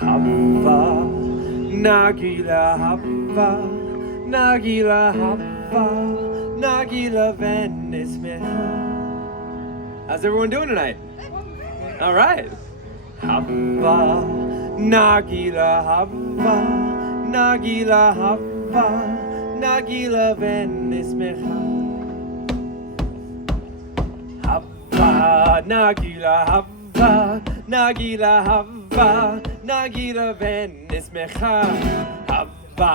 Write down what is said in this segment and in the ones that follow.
Hava, Nagila Hava, Nagila Hava, Nagila Venismecha. How's everyone doing tonight? All right. Hava, Nagila Hava, Nagila Hava, Nagila Venismecha. Hava, Nagila Hava, Nagila Hava, Nagila Venismecha. Hava,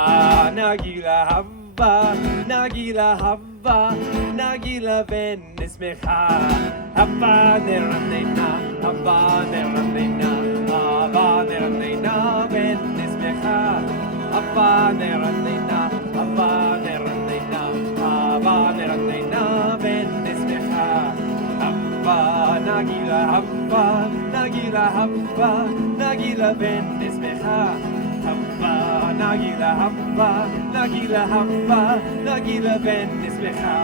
Nagila Hava, Nagila Hava, Nagila Venismecha. Hava neranena, Hava neranena, Hava neranena Venismecha. Hava neranena, Hava neranena, Hava neranena Venismecha. Hava Nagila Hava, Nagila Hava, Nagila Venismecha. Hava Nagila Hava, Nagila Hava, Nagila Venismecha.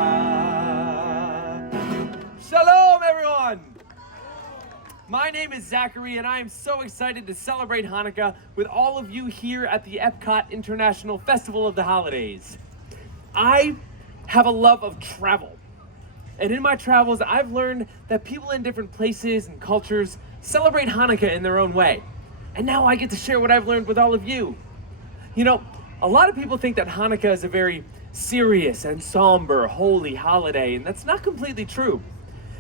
Shalom, everyone! My name is Zachary, and I am so excited to celebrate Hanukkah with all of you here at the EPCOT International Festival of the Holidays. I have a love of travel, and in my travels, I've learned that people in different places and cultures celebrate Hanukkah in their own way. And now I get to share what I've learned with all of you. You know, a lot of people think that Hanukkah is a very serious and somber, holy holiday, and that's not completely true.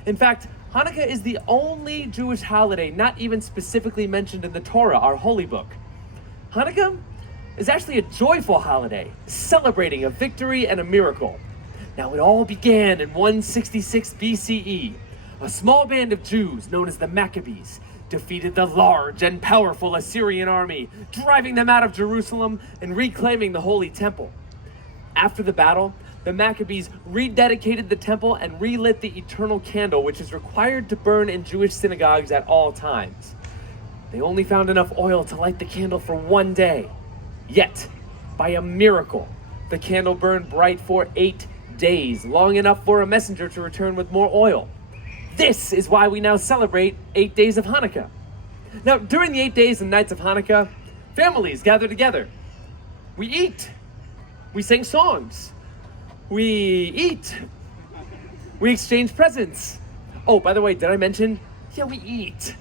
In fact, Hanukkah is the only Jewish holiday not even specifically mentioned in the Torah, our holy book. Hanukkah is actually a joyful holiday, celebrating a victory and a miracle. Now, it all began in 166 BCE. A small band of Jews, known as the Maccabees, defeated the large and powerful Assyrian army, driving them out of Jerusalem and reclaiming the Holy Temple. After the battle, the Maccabees rededicated the temple and relit the eternal candle, which is required to burn in Jewish synagogues at all times. They only found enough oil to light the candle for one day. Yet, by a miracle, the candle burned bright for 8 days, long enough for a messenger to return with more oil. This is why we now celebrate 8 days of Hanukkah. Now, during the 8 days and nights of Hanukkah, families gather together. We eat. We sing songs. We eat. We exchange presents. Oh, by the way, did I mention? Yeah, we eat.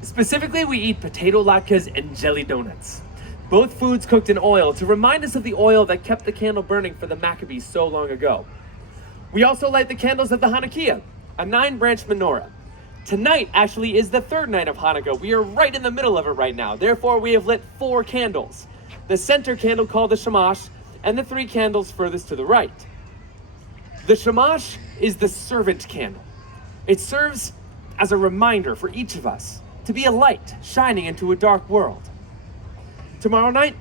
Specifically, we eat potato latkes and jelly donuts. Both foods cooked in oil to remind us of the oil that kept the candle burning for the Maccabees so long ago. We also light the candles of the Hanukkah, a 9-branch menorah. Tonight actually is the 3rd night of Hanukkah. We are right in the middle of it right now. Therefore, we have lit 4 candles. The center candle called the Shamash, and the 3 candles furthest to the right. The Shamash is the servant candle. It serves as a reminder for each of us to be a light shining into a dark world. Tomorrow night,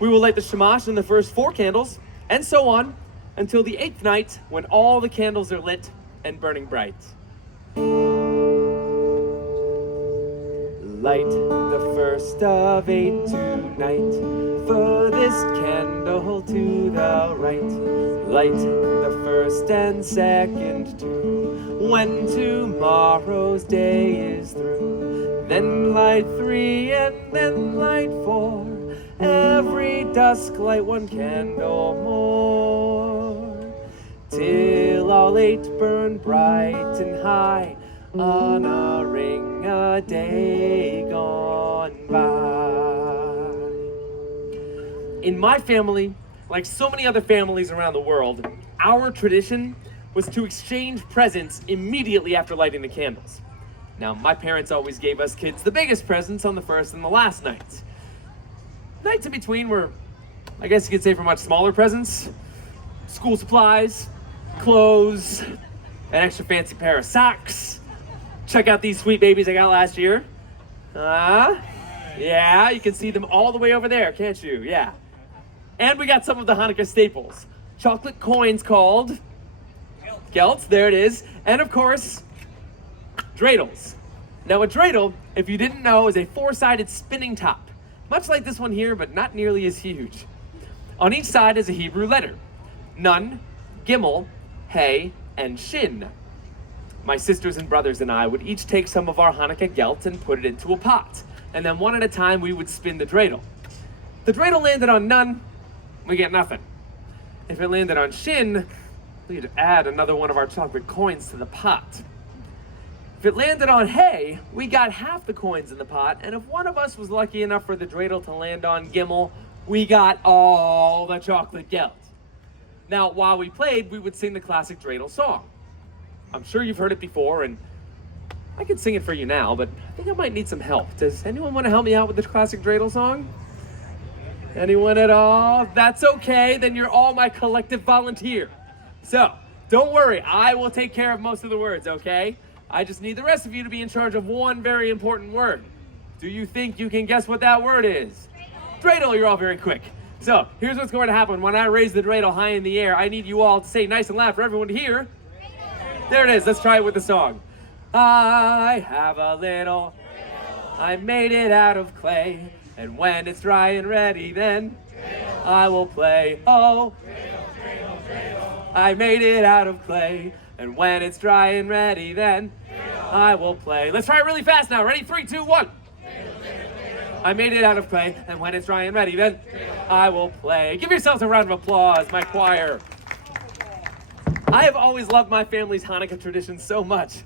we will light the Shamash and the first 4 candles, and so on, until the 8th night when all the candles are lit and burning bright. Light the first of 8 tonight, furthest candle to the right. Light the first and 2nd too, when tomorrow's day is through. Then light 3 and then light 4, every dusk light 1 candle more, till all 8 burn bright and high, honoring a day gone by. In my family, like so many other families around the world, our tradition was to exchange presents immediately after lighting the candles. Now, my parents always gave us kids the biggest presents on the first and the last nights. Nights in between were, I guess you could say, for much smaller presents. School supplies, clothes, an extra fancy pair of socks. Check out these sweet babies I got last year. Yeah, you can see them all the way over there, can't you? Yeah. And we got some of the Hanukkah staples. Chocolate coins called Gelts, there it is. And of course, dreidels. Now a dreidel, if you didn't know, is a 4-sided spinning top. Much like this one here, but not nearly as huge. On each side is a Hebrew letter. Nun, Gimel, Hey, and Shin. My sisters and brothers and I would each take some of our Hanukkah gelt and put it into a pot. and then one at a time we would spin the dreidel. The dreidel landed on none, we get nothing. If it landed on shin, we'd add another one of our chocolate coins to the pot. If it landed on hay, we got half the coins in the pot, and if one of us was lucky enough for the dreidel to land on gimel, we got all the chocolate gelt. Now, while we played, we would sing the classic dreidel song. I'm sure you've heard it before, and I could sing it for you now, but I think I might need some help. Does anyone want to help me out with the classic dreidel song? Anyone at all? That's okay, then you're all my collective volunteer. So, don't worry, I will take care of most of the words, okay? I just need the rest of you to be in charge of one very important word. Do you think you can guess what that word is? Dreidel, you're all very quick. So, here's what's going to happen. When I raise the dreidel high in the air, I need you all to say nice and loud for everyone to hear. There it is, let's try it with the song. I have a little, I made it out of clay, and when it's dry and ready, then I will play. Oh, I made it out of clay, and when it's dry and ready, then I will play. Let's try it really fast now. Ready? 3, 2, 1. I made it out of clay, and when it's dry and ready, then I will play. Give yourselves a round of applause, my choir. I have always loved my family's Hanukkah tradition so much.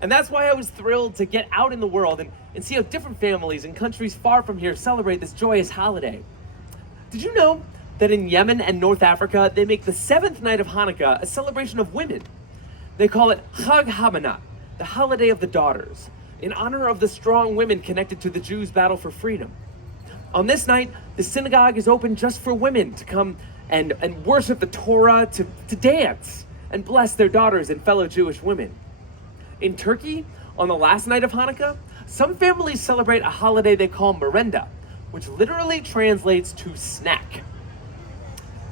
And that's why I was thrilled to get out in the world and see how different families in countries far from here celebrate this joyous holiday. Did you know that in Yemen and North Africa, they make the 7th night of Hanukkah a celebration of women? They call it Chag HaBanat, the holiday of the daughters, in honor of the strong women connected to the Jews' battle for freedom. On this night, the synagogue is open just for women to come and worship the Torah, to dance and bless their daughters and fellow Jewish women. In Turkey, on the last night of Hanukkah, some families celebrate a holiday they call merenda, which literally translates to snack.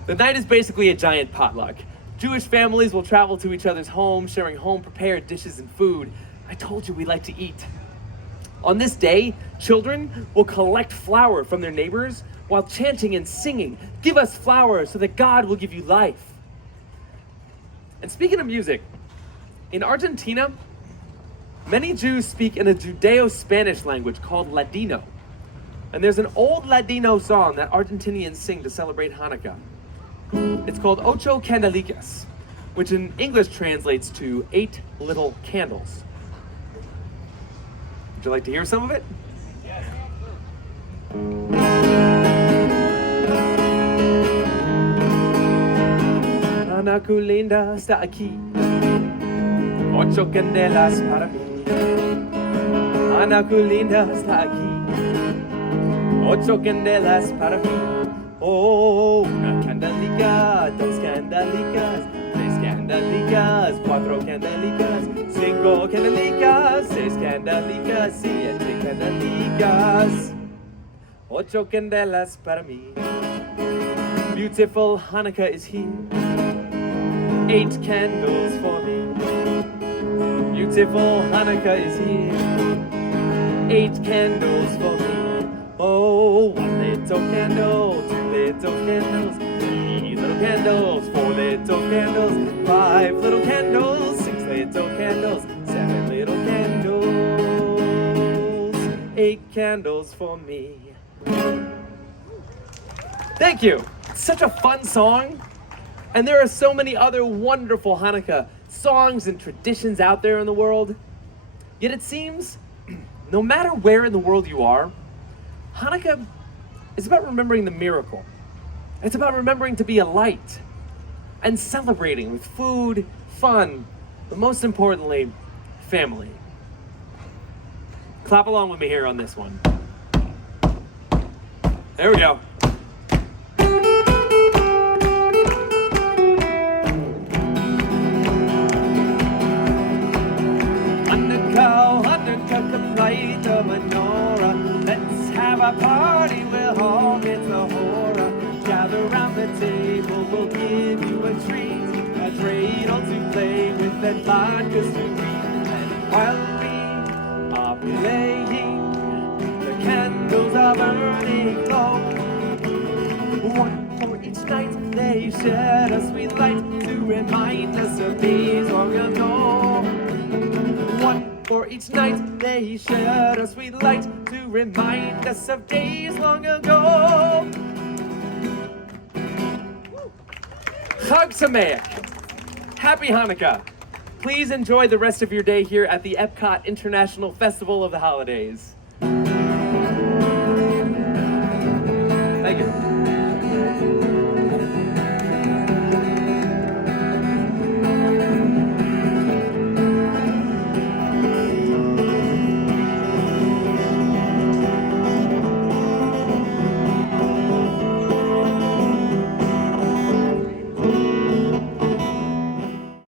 The night is basically a giant potluck. Jewish families will travel to each other's homes, sharing home-prepared dishes and food. I told you we like to eat. On this day, children will collect flour from their neighbors while chanting and singing, "Give us flour so that God will give you life." And speaking of music, in Argentina, many Jews speak in a Judeo-Spanish language called Ladino. And there's an old Ladino song that Argentinians sing to celebrate Hanukkah. It's called Ocho Candelicas, which in English translates to 8 little candles. Would you like to hear some of it? Yes. Ana Linda está aquí. 8 candelas para mí. Ana Linda está aquí. 8 candelas para mí. Oh, una candelica, 2 candelicas, 3 candelicas, 4 candelicas, 5 candelicas, 6 candelicas, 7 candelicas. 8 candelas para mí. Beautiful Hanukkah is here. 8 candles for me. Beautiful Hanukkah is here. 8 candles for me. Oh, 1 little candle, 2 little candles, 3 little candles, 4 little candles, 5 little candles, 6 little candles, 7 little candles, 8 candles for me. Thank you. It's such a fun song. And there are so many other wonderful Hanukkah songs and traditions out there in the world. Yet it seems, no matter where in the world you are, Hanukkah is about remembering the miracle. It's about remembering to be a light and celebrating with food, fun, but most importantly, family. Clap along with me here on this one. There we go. Hanukkah, come light the menorah. Let's have a party, we'll all get the horror. Gather round the table, we'll give you a treat. A dreidel to play with and latkes to eat. And while we are playing, the candles are burning low. 1 for each night they shed a sweet light to remind us of days long ago. 1 for each night they shed a sweet light to remind us of days long ago. Chag Sameach. Happy Hanukkah. Please enjoy the rest of your day here at the EPCOT International Festival of the Holidays.